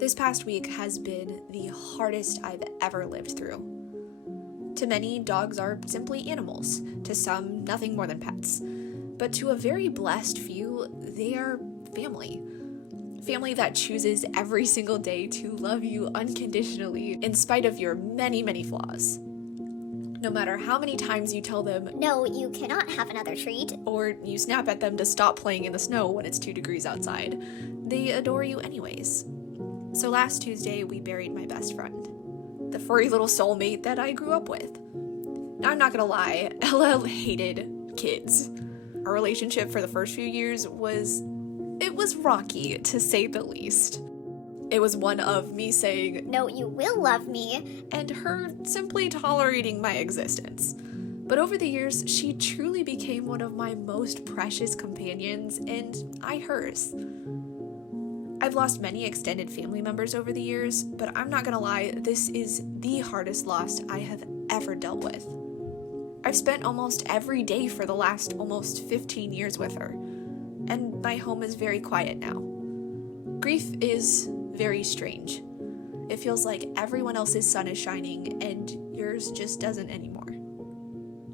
This past week has been the hardest I've ever lived through. To many, dogs are simply animals. To some, nothing more than pets. But to a very blessed few, they are family. Family that chooses every single day to love you unconditionally in spite of your many, many flaws. No matter how many times you tell them, "No, you cannot have another treat," or you snap at them to stop playing in the snow when it's 2 degrees outside, they adore you anyways. So last Tuesday, we buried my best friend, the furry little soulmate that I grew up with. Now, I'm not gonna lie, Ella hated kids. Our relationship for the first few years was rocky, to say the least. It was one of me saying, "No, you will love me," and her simply tolerating my existence. But over the years, she truly became one of my most precious companions, and I hers. I've lost many extended family members over the years, but I'm not gonna lie, this is the hardest loss I have ever dealt with. I've spent almost every day for the last almost 15 years with her, and my home is very quiet now. Grief is very strange. It feels like everyone else's sun is shining and yours just doesn't anymore.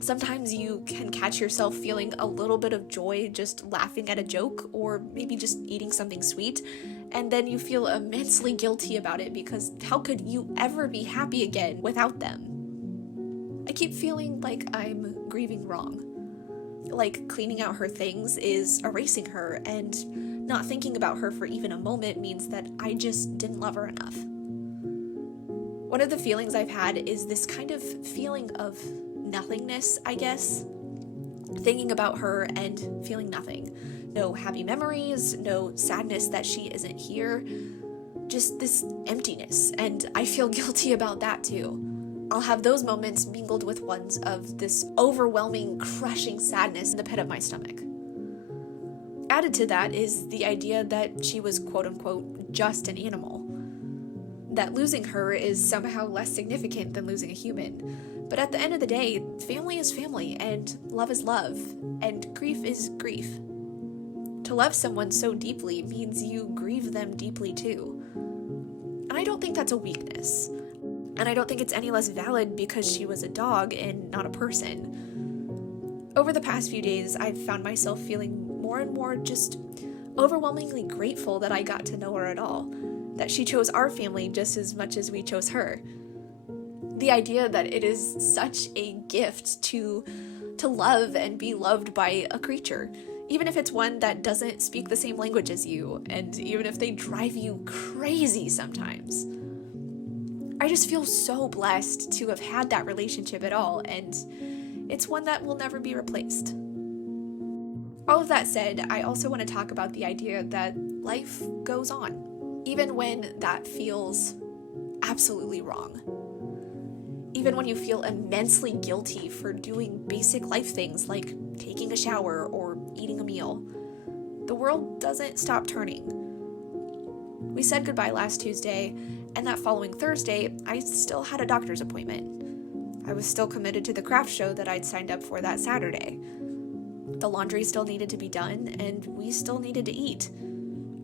Sometimes you can catch yourself feeling a little bit of joy just laughing at a joke or maybe just eating something sweet, and then you feel immensely guilty about it because how could you ever be happy again without them? I keep feeling like I'm grieving wrong. Like cleaning out her things is erasing her, and not thinking about her for even a moment means that I just didn't love her enough. One of the feelings I've had is this kind of feeling of nothingness, I guess. Thinking about her and feeling nothing. No happy memories, no sadness that she isn't here. Just this emptiness, and I feel guilty about that too. I'll have those moments mingled with ones of this overwhelming, crushing sadness in the pit of my stomach. Added to that is the idea that she was quote-unquote just an animal. That losing her is somehow less significant than losing a human. But at the end of the day, family is family, and love is love, and grief is grief. To love someone so deeply means you grieve them deeply too. And I don't think that's a weakness. And I don't think it's any less valid because she was a dog and not a person. Over the past few days, I've found myself feeling more and more just overwhelmingly grateful that I got to know her at all, that she chose our family just as much as we chose her. The idea that it is such a gift to love and be loved by a creature, even if it's one that doesn't speak the same language as you, and even if they drive you crazy sometimes. I just feel so blessed to have had that relationship at all, and it's one that will never be replaced. All of that said, I also want to talk about the idea that life goes on, even when that feels absolutely wrong. Even when you feel immensely guilty for doing basic life things like taking a shower or eating a meal, the world doesn't stop turning. We said goodbye last Tuesday, and that following Thursday, I still had a doctor's appointment. I was still committed to the craft show that I'd signed up for that Saturday. The laundry still needed to be done, and we still needed to eat.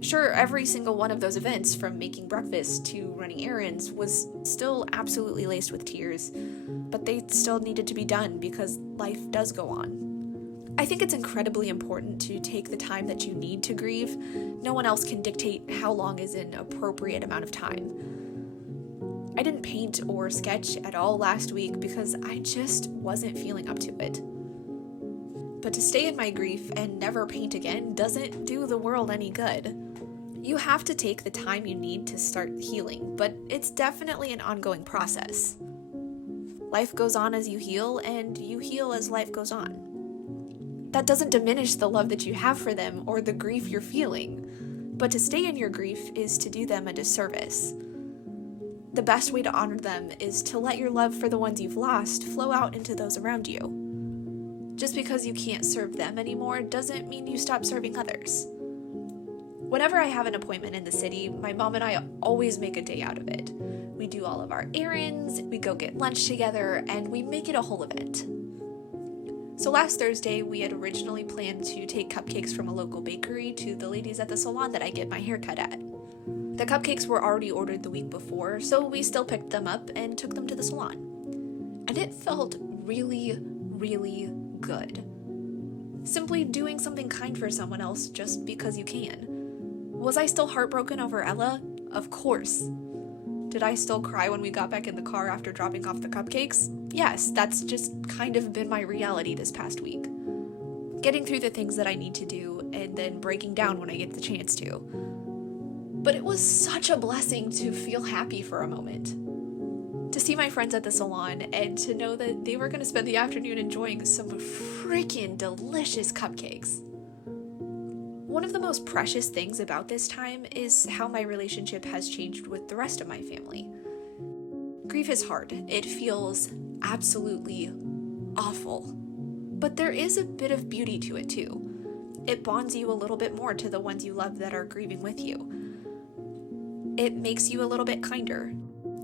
Sure, every single one of those events, from making breakfast to running errands, was still absolutely laced with tears, but they still needed to be done because life does go on. I think it's incredibly important to take the time that you need to grieve. No one else can dictate how long is an appropriate amount of time. I didn't paint or sketch at all last week because I just wasn't feeling up to it. But to stay in my grief and never paint again doesn't do the world any good. You have to take the time you need to start healing, but it's definitely an ongoing process. Life goes on as you heal, and you heal as life goes on. That doesn't diminish the love that you have for them or the grief you're feeling, but to stay in your grief is to do them a disservice. The best way to honor them is to let your love for the ones you've lost flow out into those around you. Just because you can't serve them anymore doesn't mean you stop serving others. Whenever I have an appointment in the city, my mom and I always make a day out of it. We do all of our errands, we go get lunch together, and we make it a whole event. So last Thursday, we had originally planned to take cupcakes from a local bakery to the ladies at the salon that I get my hair cut at. The cupcakes were already ordered the week before, so we still picked them up and took them to the salon. And it felt really, really good. Simply doing something kind for someone else just because you can. Was I still heartbroken over Ella? Of course. Did I still cry when we got back in the car after dropping off the cupcakes? Yes, that's just kind of been my reality this past week. Getting through the things that I need to do and then breaking down when I get the chance to. But it was such a blessing to feel happy for a moment. To see my friends at the salon and to know that they were going to spend the afternoon enjoying some freaking delicious cupcakes. One of the most precious things about this time is how my relationship has changed with the rest of my family. Grief is hard. It feels absolutely awful. But there is a bit of beauty to it too. It bonds you a little bit more to the ones you love that are grieving with you. It makes you a little bit kinder,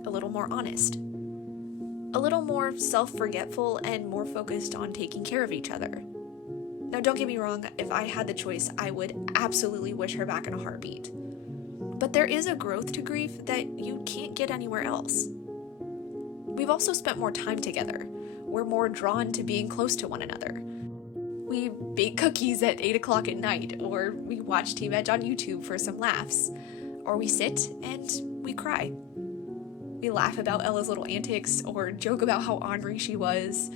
a little more honest, a little more self-forgetful and more focused on taking care of each other. Now, don't get me wrong, if I had the choice, I would absolutely wish her back in a heartbeat. But there is a growth to grief that you can't get anywhere else. We've also spent more time together. We're more drawn to being close to one another. We bake cookies at 8 o'clock at night, or we watch Team Edge on YouTube for some laughs, or we sit and we cry. We laugh about Ella's little antics, or joke about how ornery she was.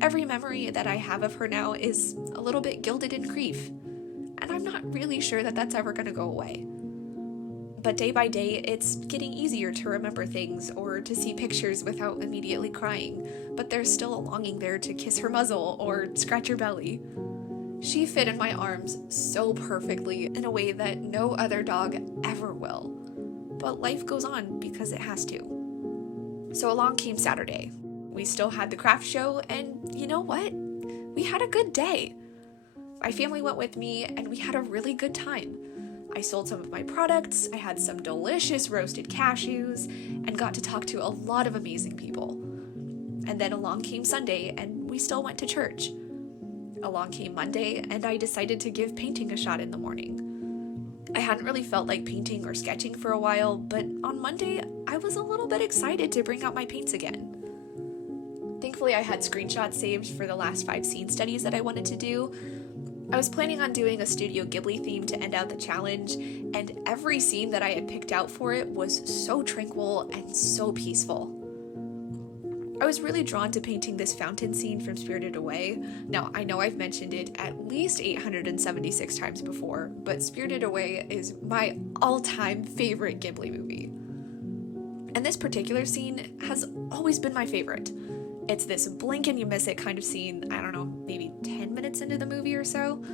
Every memory that I have of her now is a little bit gilded in grief, and I'm not really sure that that's ever going to go away. But day by day, it's getting easier to remember things or to see pictures without immediately crying, but there's still a longing there to kiss her muzzle or scratch her belly. She fit in my arms so perfectly in a way that no other dog ever will. But life goes on because it has to. So along came Saturday. We still had the craft show, and you know what? We had a good day. My family went with me, and we had a really good time. I sold some of my products, I had some delicious roasted cashews, and got to talk to a lot of amazing people. And then along came Sunday, and we still went to church. Along came Monday, and I decided to give painting a shot in the morning. I hadn't really felt like painting or sketching for a while, but on Monday, I was a little bit excited to bring out my paints again. Thankfully, I had screenshots saved for the last 5 scene studies that I wanted to do. I was planning on doing a Studio Ghibli theme to end out the challenge, and every scene that I had picked out for it was so tranquil and so peaceful. I was really drawn to painting this fountain scene from Spirited Away. Now, I know I've mentioned it at least 876 times before, but Spirited Away is my all-time favorite Ghibli movie. And this particular scene has always been my favorite. It's this blink and you miss it kind of scene, I don't know, maybe 10 minutes into the movie or so.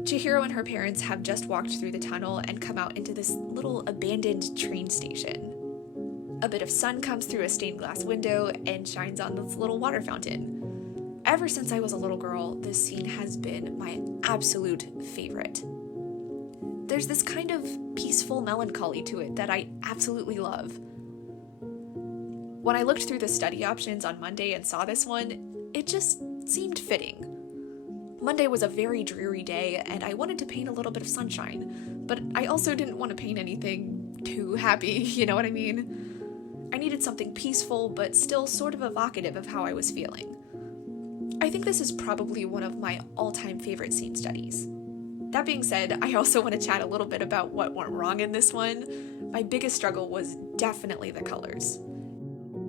Chihiro and her parents have just walked through the tunnel and come out into this little abandoned train station. A bit of sun comes through a stained glass window and shines on this little water fountain. Ever since I was a little girl, this scene has been my absolute favorite. There's this kind of peaceful melancholy to it that I absolutely love. When I looked through the study options on Monday and saw this one, it just seemed fitting. Monday was a very dreary day, and I wanted to paint a little bit of sunshine, but I also didn't want to paint anything too happy, you know what I mean? I needed something peaceful, but still sort of evocative of how I was feeling. I think this is probably one of my all-time favorite scene studies. That being said, I also want to chat a little bit about what went wrong in this one. My biggest struggle was definitely the colors.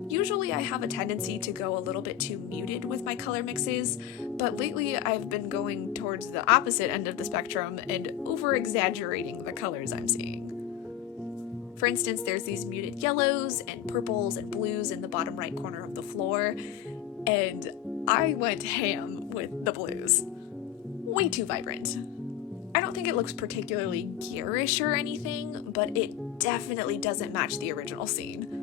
Usually I have a tendency to go a little bit too muted with my color mixes, but lately I've been going towards the opposite end of the spectrum and over-exaggerating the colors I'm seeing. For instance, there's these muted yellows and purples and blues in the bottom right corner of the floor, and I went ham with the blues. Way too vibrant. I don't think it looks particularly garish or anything, but it definitely doesn't match the original scene.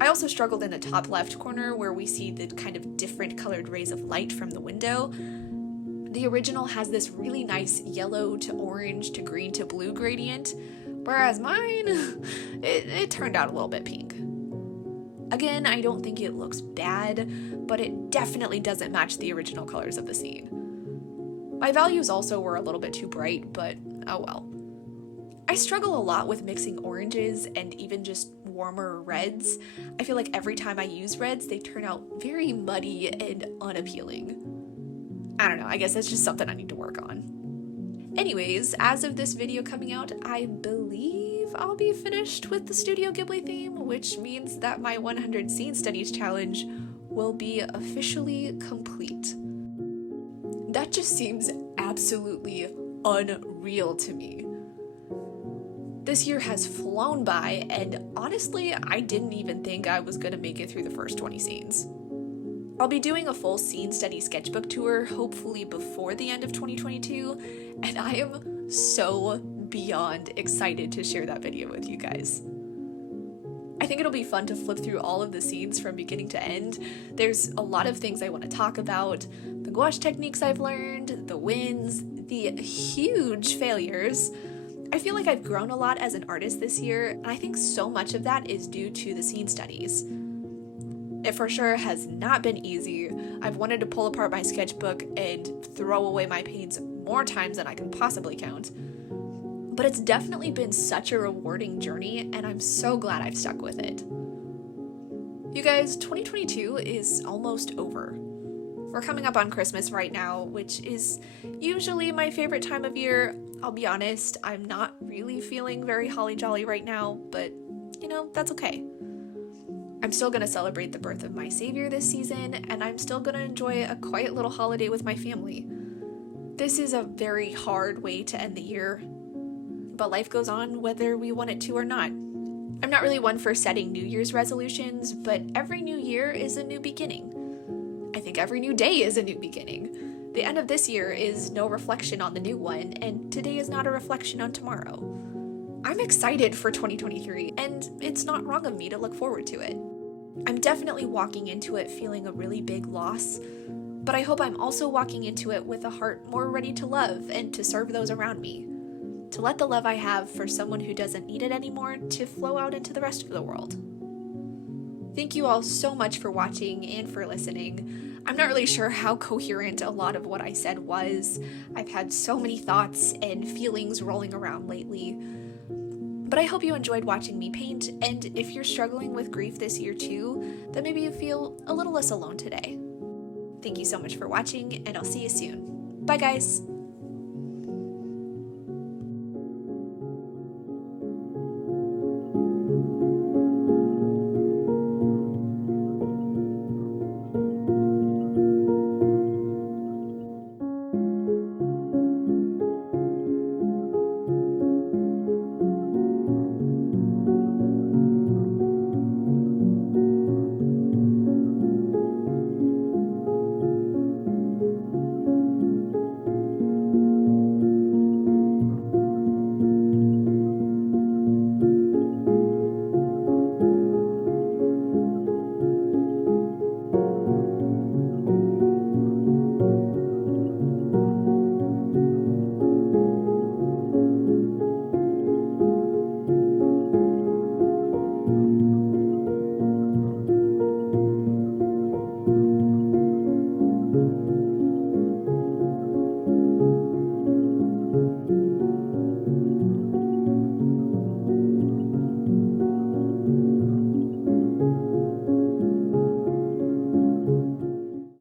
I also struggled in the top left corner where we see the kind of different colored rays of light from the window. The original has this really nice yellow to orange to green to blue gradient, whereas mine, it turned out a little bit pink. Again, I don't think it looks bad, but it definitely doesn't match the original colors of the scene. My values also were a little bit too bright, but oh well. I struggle a lot with mixing oranges and even just warmer reds. I feel like every time I use reds, they turn out very muddy and unappealing. I don't know, I guess that's just something I need to work on. Anyways, as of this video coming out, I believe I'll be finished with the Studio Ghibli theme, which means that my 100 scene studies challenge will be officially complete. That just seems absolutely unreal to me. This year has flown by, and honestly, I didn't even think I was gonna make it through the first 20 scenes. I'll be doing a full scene study sketchbook tour, hopefully before the end of 2022, and I am so beyond excited to share that video with you guys. I think it'll be fun to flip through all of the scenes from beginning to end. There's a lot of things I want to talk about, the gouache techniques I've learned, the wins, the huge failures. I feel like I've grown a lot as an artist this year, and I think so much of that is due to the scene studies. It for sure has not been easy. I've wanted to pull apart my sketchbook and throw away my paints more times than I can possibly count. But it's definitely been such a rewarding journey, and I'm so glad I've stuck with it. You guys, 2022 is almost over. We're coming up on Christmas right now, which is usually my favorite time of year. I'll be honest, I'm not really feeling very holly jolly right now, but that's okay. I'm still gonna celebrate the birth of my savior this season, and I'm still gonna enjoy a quiet little holiday with my family. This is a very hard way to end the year, but life goes on whether we want it to or not. I'm not really one for setting New Year's resolutions, but every new year is a new beginning. I think every new day is a new beginning. The end of this year is no reflection on the new one, and today is not a reflection on tomorrow. I'm excited for 2023, and it's not wrong of me to look forward to it. I'm definitely walking into it feeling a really big loss, but I hope I'm also walking into it with a heart more ready to love and to serve those around me. To let the love I have for someone who doesn't need it anymore to flow out into the rest of the world. Thank you all so much for watching and for listening. I'm not really sure how coherent a lot of what I said was. I've had so many thoughts and feelings rolling around lately. But I hope you enjoyed watching me paint, and if you're struggling with grief this year too, then maybe you feel a little less alone today. Thank you so much for watching, and I'll see you soon. Bye guys!